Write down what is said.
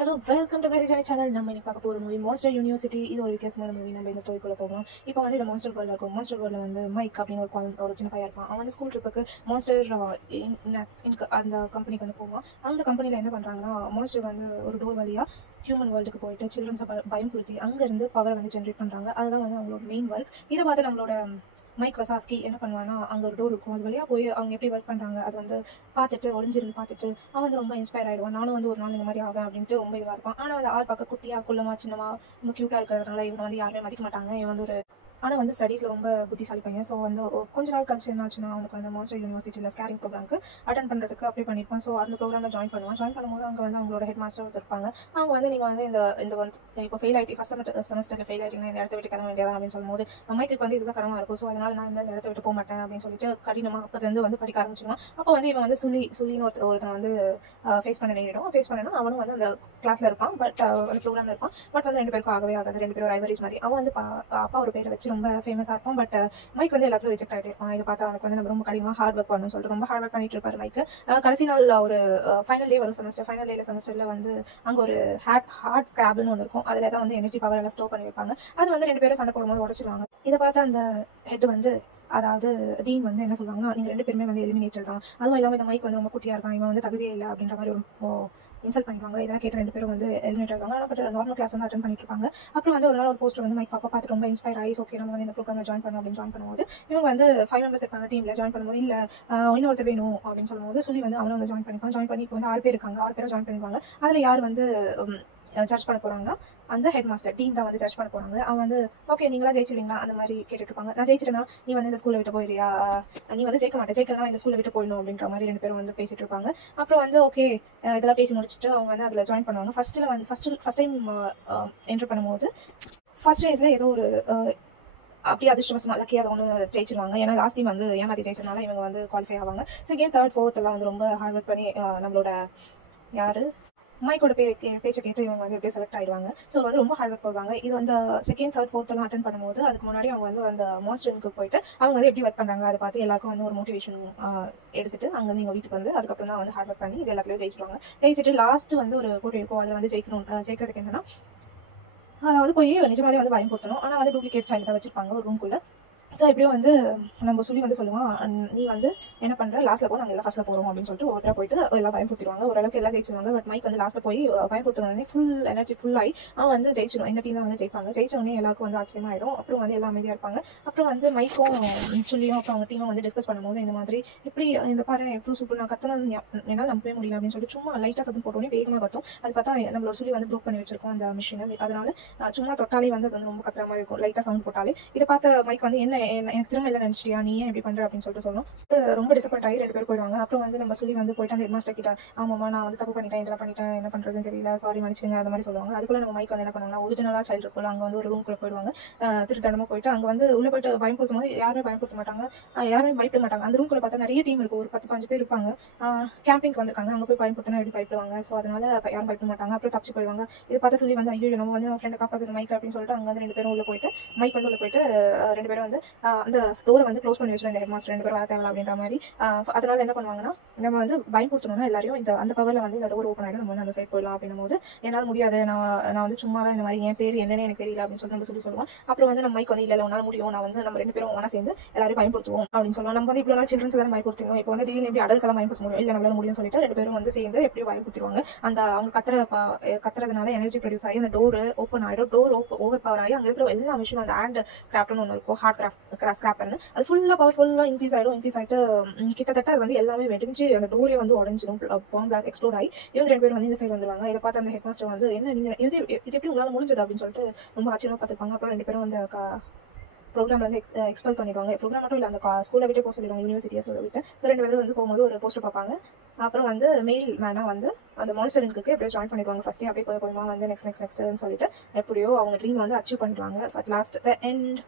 Hello welcome to Crazy channel. நம்ம இன்னைக்கு பார்க்க போகிற மூவி மான்ஸ்டர் யூனிவர்சிட்டி. இது ஒரு வித்தியாசமான மூவி. நம்ம இந்த ஸ்டோரிக்குள்ள போகலாம். இப்போ வந்து இந்த மான்ஸ்டர் வேர்ல்டில் இருக்கும். மான்ஸ்டர் வேர்ல்டில் வந்து மைக் அப்படின்னு ஒரு சின்ன பையன் இருப்பான். அவன் வந்து ஸ்கூல் ட்ரிப்புக்கு மான்ஸ்டர் அந்த கம்பெனிக்கு வந்து போவான். அந்த கம்பெனியில் என்ன பண்ணுறாங்கன்னா, மான்ஸ்டர் வந்து ஒரு டோர் வழியாக ஹியூமன் வேர்ல்டுக்கு போயிட்டு சில்ட்ரன்ஸை பயன்படுத்தி அங்கேருந்து பவரை வந்து ஜென்ரேட் பண்ணுறாங்க. அதுதான் வந்து அவங்களோட மெயின் ஒர்க். இதை பார்த்து நம்மளோட மைக் வசாஸ்கி என்ன பண்ணுவான்னா, அங்கே ஒரு டோர் இருக்கும், அது வழியாக போய் அவங்க எப்படி ஒர்க் பண்ணுறாங்க அது வந்து பார்த்துட்டு ஒளிஞ்சிருந்து பார்த்துட்டு அவன் வந்து ரொம்ப இன்ஸ்பயர் ஆகிடுவான். நானும் வந்து ஒரு நாள் இந்த மாதிரி ஆவேன் அப்படின்ட்டு ரொம்ப இதாக இருப்பான். ஆனால் வந்து ஆள் பார்க்க குட்டியாக குள்ளமா சின்னமா ரொம்ப க்யூட்டாக இருக்கிறதுனால இவன் வந்து யாருமே மதிக்க மாட்டாங்க. இவன் வந்து ஒரு ஆனால் வந்து ஸ்டடீஸில் ரொம்ப புத்திசாலி பையன். ஸோ வந்து கொஞ்ச நாள் கழிச்சு என்னாச்சுன்னா, அவனுக்கு வந்து மான்ஸ்டர் யூனிவர்சிட்டியில் ஸ்கேரிங் ப்ரோக்ராமுக்கு அட்டன் பண்ணுறதுக்கு அப்ளை பண்ணியிருப்பான். ஸோ அந்த ப்ரோக்ராமில் ஜாயின் பண்ணும்போது அங்கே வந்து அவங்களோட ஹெட் மாஸ்டர் இருப்பாங்க. அவங்க வந்து நீங்கள் வந்து இந்த வந்து இப்போ ஃபெயில் ஆகிட்டு ஃபஸ்ட் செமஸ்டரில் ஃபெயில் ஆகிட்டீங்கன்னா இந்த இடத்த விட்டு கிளம்ப வேண்டியதா அப்படின்னு சொல்லும்போது, மைக்கு வந்து இதுதான் கடமாக இருக்கும். ஸோ அதனால் நான் இந்த இடத்த விட்டு போக மாட்டேன் அப்படின்னு சொல்லிட்டு கடினமாக அப்போதுலேருந்து வந்து படிக்க ஆரம்பிச்சிடுவான். அப்போ வந்து இவன் வந்து சுல்லின்னு ஒருத்தன் வந்து ஃபேஸ் பண்ணனா அவனும் வந்து அந்த கிளாஸில் இருப்பான். பட் அந்த ப்ரோக்ராமில் இருப்பான். பட் வந்து ரெண்டு பேருக்கும் ஆகவே ஆகாது. ரெண்டு பேரும் ரைவரிஸ் மாதிரி. அவன் வந்து அப்பா ஒரு பேரை வச்சு ரொம்ப ஃபேமஸாக இருப்பான். பட் மைக் வந்து எல்லாத்தையும் ரிஜெக்ட் ஆகிட்டே இருப்பான். இதை பார்த்தா அவனுக்கு வந்து நம்ம ரொம்ப கடினமாக ஹார்ட் ஒர்க் பண்ணணும்னு சொல்லிட்டு ரொம்ப ஹார்ட் ஒர்க் பண்ணிட்டு இருப்பாரு மைக்கு. கடைசி நாள் ஒரு ஃபைனல் டே வரும் ஃபைனல் டேல செமஸ்டரில் வந்து அங்கே ஒரு ஹார்ட் ஸ்கிராபிள்னு ஒன்று இருக்கும். அதில் தான் வந்து எனர்ஜி பவர் எல்லாம் ஸ்டோர் பண்ணி வைப்பாங்க. அது வந்து ரெண்டு பேரும் சண்டை போடும்போது உடச்சிருவாங்க. இதை பார்த்தா அந்த ஹெட் வந்து அதாவது டீன் வந்து என்ன சொல்லுவாங்கன்னா, நீங்கள் ரெண்டு பேருமே வந்து எலிமினேட்டர் தான். அதுவும் இல்லாமல் இந்த மைக் வந்து ரொம்ப குட்டியாக இருக்கான், இவன் வந்து தகுதியே இல்லை அப்படின்ற மாதிரி ஒரு இன்சல்ட் பண்ணிடுவாங்க. இதெல்லாம் கேட்டு ரெண்டு பேரும் வந்து எலிமினேட் ஆகாங்க. ஆனால் பட் நார்மல் கிளாஸ் வந்து அட்டன் பண்ணிட்டு இருப்பாங்க. அப்புறம் வந்து ஒரு நாள் ஒரு போஸ்டர் வந்து மைக் பார்த்து ரொம்ப இன்ஸ்பயர் ஆகி ஓகே நம்ம வந்து இந்த ப்ரோக்ராமில் ஜாயின் பண்ணோம் அப்படின்னு ஜாயின் பண்ணும்போது இவங்க வந்து 5 மெம்பர்ஸ் இருப்பாங்க டீமில். ஜாயின் பண்ணும்போது இல்லை இன்னொருத்தர் வேணும் அப்படின்னு சொல்லும்போது சொல்லி வந்து அவனும் வந்து ஜாயின் பண்ணிப்பான். ஜாயின் பண்ணி இப்போ வந்து 6 பேர் இருக்காங்க. 6 பேரும் ஜாயின் பண்ணிப்பாங்க. அதில் யார் வந்து ஜட்ஜ் பண்ண போறாங்கன்னா, அந்த ஹெட் மாஸ்டர் டீன் தான் வந்து ஜட்ஜ் பண்ண போறாங்க. அவன் வந்து ஓகே நீங்களா ஜெயிச்சிருவீங்களா அந்த மாதிரி கேட்டுட்டு இருப்பாங்க. நான் ஜெயிச்சிட்டேன்னா நீ வந்து இந்த ஸ்கூலை விட்டு போயிடுறியா, நீ வந்து ஜெயிக்கலாம் இந்த ஸ்கூலை விட்டு போயிடணும் அப்படின்ற மாதிரி ரெண்டு பேரும் வந்து பேசிட்டு இருப்பாங்க. அப்புறம் வந்து ஓகே இதெல்லாம் பேசி முடிச்சுட்டு அவங்க வந்து அதில் ஜாயின் பண்ணுவாங்க. ஃபர்ஸ்ட் டைம் என்ட்ரு பண்ணும்போது ஃபர்ஸ்ட் ரேஸில் ஏதோ ஒரு அப்படியே அதிர்ஷ்டவசமா லக்கியாக அதை ஒன்று ஜெயிச்சிருவாங்க. ஏன்னா லாஸ்ட் டைம் வந்து ஏமாற்றி ஜெயிச்சதுனால இவங்க வந்து குவாலிஃபை ஆவாங்க. செகண்ட் தேர்ட் ஃபோர்த் எல்லாம் வந்து ரொம்ப ஹார்ட் ஒர்க் பண்ணி நம்மளோட யாரு மைக்கோட பேச்சை கேட்டு இவங்க வந்து எப்படியும் செலக்ட் ஆயிடுவாங்க. ஸோ வந்து ரொம்ப ஹார்ட் ஒர்க் பண்ணுவாங்க. இது வந்து செகண்ட் தேர்ட் ஃபோர்த் எல்லாம் அட்டன் பண்ணும்போது அதுக்கு முன்னாடி அவங்க வந்து அந்த மாஸ்டருக்கு போயிட்டு அவங்க வந்து எப்படி ஒர்க் பண்ணுறாங்க அதை பார்த்து எல்லாருக்கும் வந்து ஒரு மோட்டிவேஷன் எடுத்துட்டு அங்கே வந்து எங்கள் வீட்டுக்கு வந்து அதுக்கப்புறம் தான் வந்து ஹார்ட் ஒர்க் பண்ணி இது எல்லாத்துலேயும் ஜெயிச்சிட்டு லாஸ்ட் வந்து ஒரு போட்டி இருக்கும். அதில் வந்து ஜெயிக்கிறதுக்கு என்னன்னா, அதாவது போய் நிஜமாலே வந்து பயன்படுத்தணும். ஆனால் வந்து டூப்ளிகேட் சைல்டு தான் வச்சிருப்பாங்க ஒரு ரூம்குள்ளே. ஸோ எப்படியும் வந்து நம்ம சொல்லி வந்து சொல்லுவான், நீ வந்து என்ன பண்ணுற லாஸ்ட்டில் நாங்கள் எல்லாம் ஃபஸ்ட்டில் போகிறோம் அப்படின்னு சொல்லிட்டு ஒருத்தர போயிட்டு எல்லாம் பயன்படுத்திடுவாங்க. ஓரளவுக்கு எல்லாம் ஜெயிச்சிருவாங்க. பட் மைக் வந்து லாஸ்ட்டில் போய் பயன்படுத்தினோடனே ஃபுல் எனர்ஜி ஃபுல்லாகி அவன் வந்து ஜெயிச்சிடும். இந்த டீம் தான் வந்து ஜெயிப்பாங்க. ஜெயிச்சோடனே எல்லாருக்கும் வந்து ஆச்சரியமாயிடும். அப்புறம் வந்து எல்லாம் அமைதியாக இருப்பாங்க. அப்புறம் வந்து மைக்கும் சொல்லியும் அப்புறம் அவங்க டீமை வந்து டிஸ்கஸ் பண்ணும்போது இந்த மாதிரி எப்படி இந்த பாரு எவ்வளோ சூப்பர் நான் கத்தனது என்னால் நம்பவே முடியல அப்படின்னு சொல்லிட்டு சும்மா லைட்டாக சத்தம் போட்டோன்னே வேகமாக கத்தும். அது பார்த்தா நம்மளோட சொல்லி வந்து ப்ரூக் பண்ணி வச்சிருக்கோம் அந்த மிஷினை. அதனால சும்மா தொட்டாலே வந்து அது வந்து ரொம்ப கத்துற மாதிரி இருக்கும், லைட்டாக சவுண்ட் போட்டாலே. இதை பார்த்த மைக் வந்து என்ன எனக்கு திரும்ப இல்லை நினைச்சிட்டியா, நீ ஏன் இப்படி பண்ற அப்படின்னு சொல்லிட்டு சொல்லணும். ரொம்ப டிசப்பாயிண்ட் ஆகி ரெண்டு பேர் போயிடுவாங்க. அப்புறம் வந்து நம்ம சொல்லி வந்து போயிட்டு அந்த ஹெட் மாஸ்டர் கிட்ட ஆமாம்மா நான் வந்து தப்பு பண்ணிட்டேன், இதெல்லாம் பண்ணிட்டேன், என்ன பண்றதுன்னு தெரியல, சாரி மன்னிச்சுங்க அந்த மாதிரி சொல்லுவாங்க. அதுக்குள்ள நம்ம மைக் வந்து என்ன பண்ணுவாங்கன்னா, ஒரிஜினலா சைல்டு இருக்குள்ள அங்கே வந்து ஒரு ரூம்குள்ள போயிடுவாங்க. திருத்தனமா போயிட்டு அங்கே வந்து உள்ள போயிட்டு பயன்படுத்தும் போது யாருமே பயன்படுத்த மாட்டாங்க, யாருமே பயப்பட மாட்டாங்க. அந்த ரூம்குள்ள பார்த்தா நிறைய டீம் இருக்கும், ஒரு 10-15 பேர் இருப்பாங்க. கேம்பிங்க்கு வந்திருக்காங்க. அங்கே போய் பயன்படுத்தினா எப்படி பயப்படுவாங்க. ஸோ அதனால யாரும் பயப்பட மாட்டாங்க. அப்புறம் தப்பிச்சு போயிடுவாங்க. இதை பார்த்து சொல்லி வந்து ஐயோ நம்ம வந்து நம்ம ஃப்ரெண்டை காப்பாற்று மைக் அப்படின்னு சொல்லிட்டு அங்கே வந்து ரெண்டு பேரும் உள்ள போயிட்டு மைக் வந்து உள்ள போயிட்டு ரெண்டு பேரும் வந்து அந்த டோரை வந்து க்ளோஸ் பண்ணி வச்சிருவோம். இந்த ஹெட் மாஸ்டர் ரெண்டு பேரும் வர தேவை அப்படின்ற மாதிரி. அதனால என்ன பண்ணுவாங்கன்னா, நம்ம வந்து பயன்படுத்தணும்னா எல்லாரையும் அந்த பவரில் வந்து இந்த டோர் ஓப்பன் ஆகிடும், நம்ம வந்து அந்த சைட் போயிடலாம் அப்படின்னும் போது என்னால் முடியாது, நான் வந்து சும்மா தான் இந்த மாதிரி என் பேர் என்னன்னு எனக்கு தெரியல அப்படின்னு சொல்லிட்டு நம்ம சொல்லுவோம். அப்புறம் வந்து நம்ம மைக் வந்து இல்லை உன்னால் முடியும், நான் வந்து நம்ம ரெண்டு பேரும் ஒன்றா சேர்ந்து எல்லாரும் பயன்படுத்துவோம் அப்படின்னு சொல்லுவோம். நம்ம வந்து இவ்வளோ நாள் சில்ட்ரன்ஸ் எல்லாம் பயன்படுத்துவோம், இப்போ வந்து திடீர்னு எப்படி அடல்ட்ஸ் எல்லாம் பயன்படுத்த முடியும், இல்லை நம்மளால முடியும்னு சொல்லிட்டு ரெண்டு பேரும் வந்து சேர்ந்து எப்படியும் பயன்படுத்திடுவாங்க. அந்த அவங்க கத்துறதுனால எனர்ஜி ப்ரொடியூஸ் ஆகி அந்த டோர் ஓப்பன் ஆகிடும். டோர் ஓவர் பவர் ஆகி அங்கே இருக்கிற எல்லா விஷயம் அந்த ஹேண்ட் கிராஃப்ட்னு ஒன்று இருக்கும், ஹார்ட் கிராஃப்ட்னு அது ஃபுல்லாக பவர்ஃபுல்லாக இன்க்ரீஸ் ஆகிட்டு கிட்டத்தட்ட அது வந்து எல்லாமே வெடிஞ்சு அந்த டோரே வந்து உடஞ்சிடும், பாம் பிளாக் எக்ஸ்ப்ளோர் ஆகி இவங்க ரெண்டு பேரும் வந்து இந்த சைடு வந்துருவாங்க. இதை பார்த்து அந்த ஹெட் மாஸ்டர் வந்து என்ன நீங்கள் இது எப்படி உங்களால் முடிஞ்சது அப்படின்னு சொல்லிட்டு ரொம்ப ஆச்சரியமாக பார்த்துருப்பாங்க. அப்புறம் ரெண்டு பேரும் அந்த ப்ரோக்ராம் வந்து எக்ஸ்பெல் பண்ணிடுவாங்க. ப்ரோக்ராம் மட்டும் இல்லை, அந்த ஸ்கூலை விட்டு போக சொல்லிடுவாங்க, யூனிவர்சிட்டியை சொல்லிட்டு. ஸோ ரெண்டு பேரும் வந்து போகும்போது ஒரு போஸ்டர் பார்ப்பாங்க. அப்புறம் வந்து மெயில் மேனாக வந்து அந்த மான்ஸ்டர் இன்க்கு எப்படியோ ஜாயின் பண்ணிடுவாங்க. ஃபஸ்ட்டே அப்படியே கொஞ்சமாக வந்து நெக்ஸ்ட்னு சொல்லிட்டு எப்படியோ அவங்க ட்ரீம் வந்து அச்சீவ் பண்ணிடுவாங்க. But lost the end